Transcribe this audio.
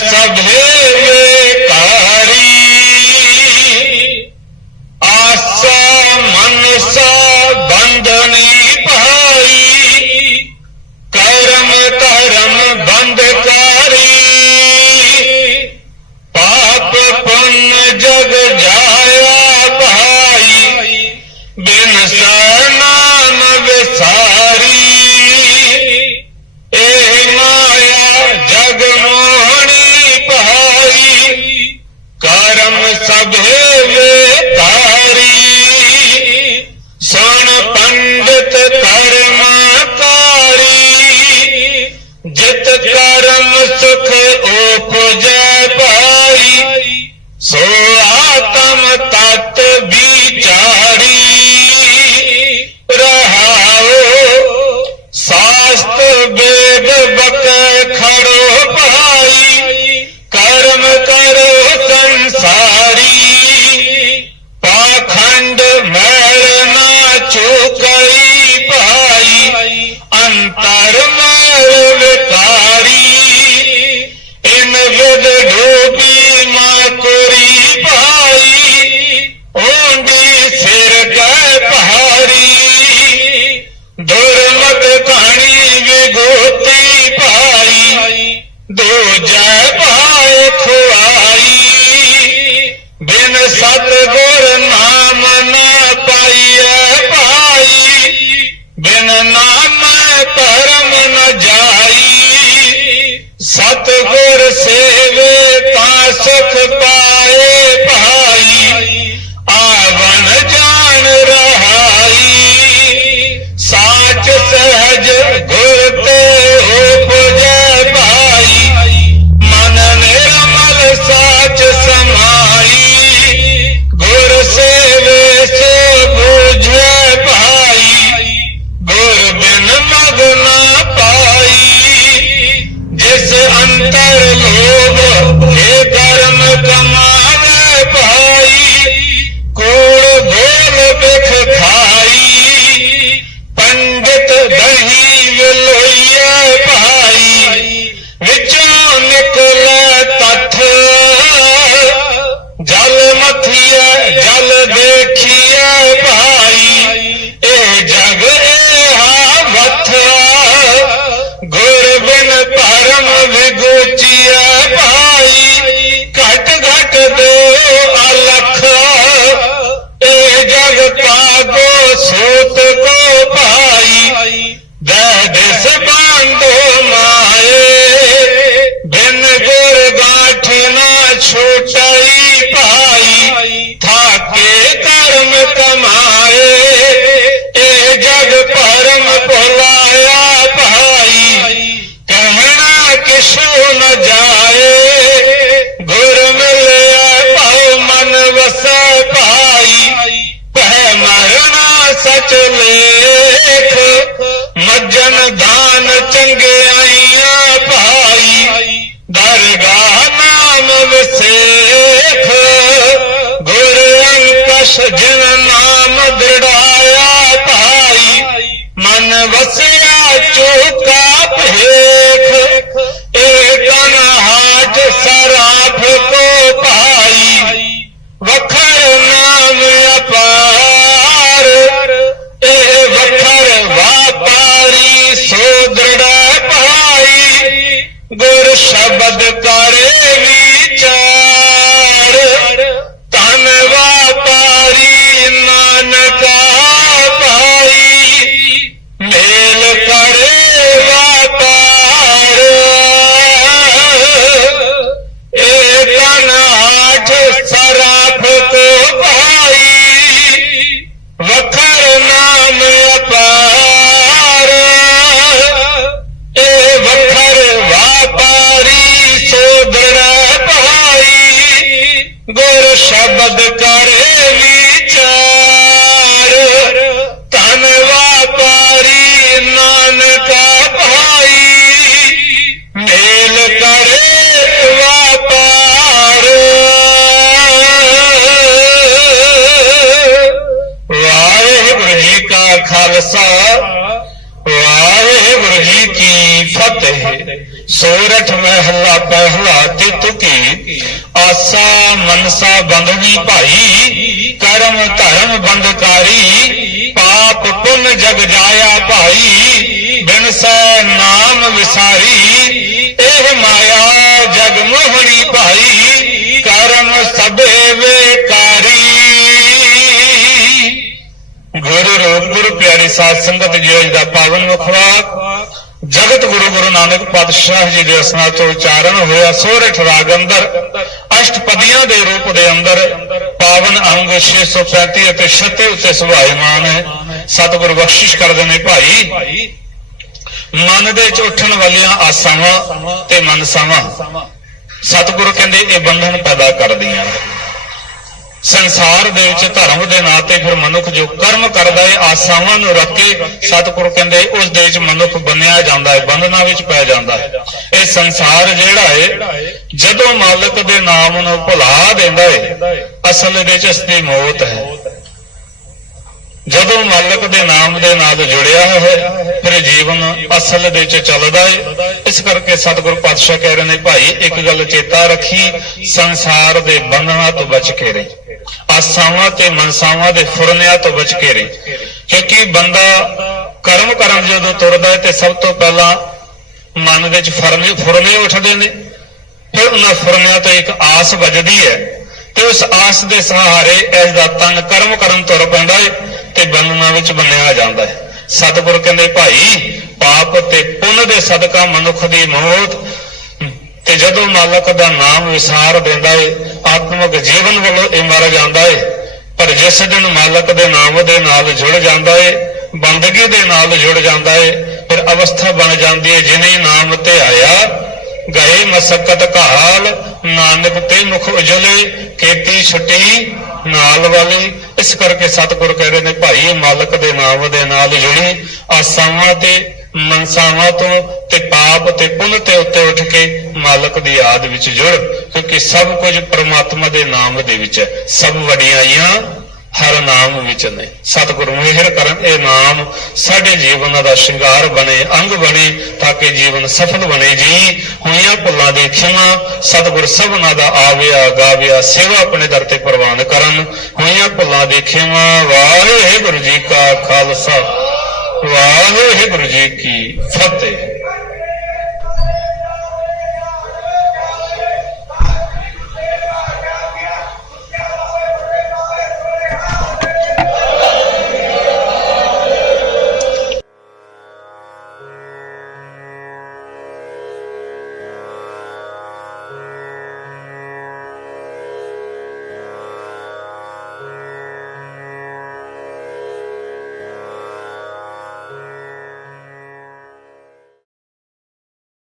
Of Hey, ਅੰਤਰ ਮਲ ਵਿਕਾਰੀ ਇਨ with ਡੋਬੀ ਮਾ ਕੋਰੀ ਭਾਈ। ਓੰਡੀ ਸਿਰ ਕੈ ਪਹਾਰੀ। ਦੁਰਮਤ ਕਹਾਣੀ ਵਿਗੋਤੀ ਭਾਈ। ਦੋ ਜੈ সব ছোট পাই ਗੁਰ ਸ਼ਬਦ ਕਰੇ ਗੁਰ ਸ਼ਬਦ ਕਰੇ ਵਿਚਾਰ। ਧਨ ਵਾਪਾਰੀ ਨਾਨਕਾ ਭਾਈ, ਮੇਲ ਕਰੇ ਵਾਪਾਰ। ਵਾਹਿਗੁਰੂ ਜੀ ਕਾ ਖਾਲਸਾ ਵਾਹਿਗੁਰੂ ਜੀ ਕੀ ਫਤਿਹ ਸੋਰਠ ਮਹਿਲਾ ਪਹਿਲਾ ਤਿਤ ਕੀ ਆਸਾ ਮਨਸਾ ਬੰਧਨੀ ਭਾਈ, ਕਰਮ ਧਰਮ ਬੰਧਕਾਰੀ, ਪਾਪ ਪੁੰਨ ਜਗ ਜਾਇਆ ਭਾਈ, ਬਿਨ ਸੈ ਨਾਮ ਵਿਸਾਰੀ, ਇਹ ਮਾਇਆ ਜਗ ਮੋਹਣੀ ਭਾਈ, ਕਰਮ ਸਭੇ ਵੇਕਾਰੀ। ਗੁਰੂ ਰੂਪ, ਗੁਰੂ ਪਿਆਰੀ ਸਾਧ ਸੰਗਤ, ਜੀ ਦਾ ਪਾਵਨ ਮੁਖਵਾ ਜਗਤ ਗੁਰੂ ਗੁਰੂ ਨਾਨਕ ਪਾਤਸ਼ਾਹ ਜੀ ਦੇ ਅਸਨਾ ਤੋਂ ਉਚਾਰਨ ਹੋਇਆ, ਸੋਰਠ ਰਾਗ ਅੰਦਰ ਅਸ਼ਟਪਦੀਆਂ ਦੇ ਰੂਪ ਦੇ ਅੰਦਰ ਪਾਵਨ ਅੰਗ 635 ਅਤੇ 36 ਉੱਤੇ ਸੁਭਾਇਮਾਨ ਹੈ। ਸਤਿਗੁਰ ਬਖਸ਼ਿਸ਼ ਕਰਦੇ ਨੇ ਭਾਈ। ਮਨ ਦੇ ਚ ਉੱਠਣ ਵਾਲੀਆਂ ਆਸਾਵਾਂ ਤੇ ਮਨਸਾਵਾਂ। ਸਤਿਗੁਰ ਕਹਿੰਦੇ ਇਹ ਬੰਧਨ ਪੈਦਾ ਕਰਦੀਆਂ ਨੇ। ਸੰਸਾਰ ਦੇ ਵਿੱਚ ਧਰਮ ਦੇ ਨਾਂ ਤੇ ਫਿਰ ਮਨੁੱਖ ਜੋ ਕਰਮ ਕਰਦਾ ਹੈ ਆਸਾਵਾਂ ਨੂੰ ਰੱਖ ਕੇ ਸਤਿਗੁਰੂ ਕਹਿੰਦੇ ਉਸ ਦੇ ਵਿੱਚ ਮਨੁੱਖ ਬੰਨਿਆ ਜਾਂਦਾ ਹੈ ਬੰਧਨਾਂ ਵਿੱਚ ਪੈ ਜਾਂਦਾ ਹੈ ਇਹ ਸੰਸਾਰ ਜਿਹੜਾ ਹੈ ਜਦੋਂ ਮਾਲਕ ਦੇ ਨਾਮ ਨੂੰ ਭੁਲਾ ਦਿੰਦਾ ਹੈ ਅਸਲ ਵਿੱਚ ਇਸ ਦੀ ਮੌਤ ਹੈ। ਜਦੋਂ ਮਾਲਕ ਦੇ ਨਾਮ ਦੇ ਨਾਲ ਜੁੜਿਆ ਹੈ, ਫਿਰ ਜੀਵਨ ਅਸਲ ਦੇ ਵਿੱਚ ਚੱਲਦਾ ਏ। ਇਸ ਕਰਕੇ ਸਤਿਗੁਰ ਪਾਤਸ਼ਾਹ ਕਹਿ ਰਹੇ ਨੇ, ਭਾਈ, ਇੱਕ ਗੱਲ ਚੇਤਾ ਰੱਖੀ, ਸੰਸਾਰ ਦੇ ਬੰਧਨਾਂ ਤੋਂ ਬਚ ਕੇ ਰਹੀ। ਆਸਾਵਾਂ ਤੇ ਮਨਸਾਵਾਂ ਦੇ ਫੁਰਨਿਆਂ ਤੋਂ ਬਚ ਕੇ ਰਹੀ। ਕਿਉਂਕਿ ਬੰਦਾ ਕਰਮ ਕਰਨ ਜਦੋਂ ਤੁਰਦਾ ਹੈ ਤੇ ਸਭ ਤੋਂ ਪਹਿਲਾਂ ਮਨ ਵਿੱਚ ਫਰਨੇ ਫੁਰਨੇ ਉੱਠਦੇ ਨੇ। ਫਿਰ ਉਹਨਾਂ ਫੁਰਨਿਆਂ ਤੋਂ ਇੱਕ ਆਸ ਵੱਜਦੀ ਹੈ ਤੇ ਉਸ ਆਸ ਦੇ ਸਹਾਰੇ ਇਸ ਦਾ ਤਨ ਕਰਮ ਕਰਨ ਤੁਰ ਪੈਂਦਾ ਹੈ ਤੇ ਬੰਧਨਾਂ ਵਿੱਚ ਬੰਨਿਆ ਜਾਂਦਾ ਹੈ। ਸਤਿਗੁਰ ਕਹਿੰਦੇ, ਭਾਈ, ਪਾਪ ਤੇ ਪੁੰਨ ਦੇ ਸਦਕਾ ਮਨੁੱਖ ਦੀ ਮੌਤ ਤੇ ਜਦੋਂ ਮਾਲਕ ਦਾ ਨਾਮ ਵਿਸਾਰ ਦਿੰਦਾ ਏ ਆਤਮਿਕ ਜੀਵਨ ਵੱਲੋਂ ਇਹ ਮਰ ਜਾਂਦਾ ਏ, ਪਰ ਜਿਸ ਦਿਨ ਮਾਲਕ ਦੇ ਨਾਮ ਦੇ ਨਾਲ ਜੁੜ ਜਾਂਦਾ ਏ, ਬੰਦਗੀ ਦੇ ਨਾਲ ਜੁੜ ਜਾਂਦਾ ਏ, ਫਿਰ ਅਵਸਥਾ ਬਣ ਜਾਂਦੀ ਏ ਜਿਨੇ ਨਾਮ ਤੇ ਆਇਆ, ਗਏ ਮਸਕਤ ਕਾਲ ਨਾਨਕ ਤੇ ਮੁਖ ਉਜਲੇ, ਕੀਤੀ ਛੁੱਟੀ, ਨਾਲ ਵਾਲੀ। ਇਸ ਕਰਕੇ ਸਤਿਗੁਰ ਕਹਿ ਰਹੇ ਨੇ, ਭਾਈ ਮਾਲਕ ਦੇ ਨਾਮ ਦੇ ਨਾਲ ਜੁੜੀ, ਆਸਾਵਾਂ ਤੇ ਮਨਸਾਵਾਂ ਤੋਂ ਤੇ ਪਾਪ ਤੇ ਪੁੰਨ ਤੇ ਉੱਤੇ ਉੱਠ ਕੇ ਮਾਲਕ ਦੀ ਯਾਦ ਵਿੱਚ ਜੁੜ, ਕਿਉਂਕਿ ਸਭ ਕੁਝ ਪ੍ਰਮਾਤਮਾ ਦੇ ਨਾਮ ਦੇ ਵਿੱਚ ਹੈ। ਸਭ ਵਡਿਆਈਆਂ ਹਰ ਨਾਮ ਵਿੱਚ ਨੇ। ਸਤਿਗੁਰੂ ਮਿਹਰ ਕਰਨ, ਇਹ ਨਾਮ ਸਾਡੇ ਜੀਵਨ ਦਾ ਸ਼ਿੰਗਾਰ ਬਣੇ, ਅੰਗ ਬਣੇ, ਤਾਂ ਕਿ ਜੀਵਨ ਸਫਲ ਬਣੇ। ਜੀ ਹੋਈਆਂ ਭੁੱਲਾਂ ਦੀ ਖਿਮਾ ਸਤਿਗੁਰ ਸਭਨਾ ਦਾ ਆਵਿਆ, ਗਾਵਿਆ, ਸੇਵਾ ਆਪਣੇ ਦਰ ਤੇ ਪ੍ਰਵਾਨ ਕਰਨ। ਹੋਈਆਂ ਭੁੱਲਾਂ ਦੀ ਖਿਮਾ ਵਾਹਿਗੁਰੂ ਜੀ ਕਾ ਖਾਲਸਾ। ਵਾਹਿਗੁਰੂ ਜੀ ਕੀ ਫਤਿਹ।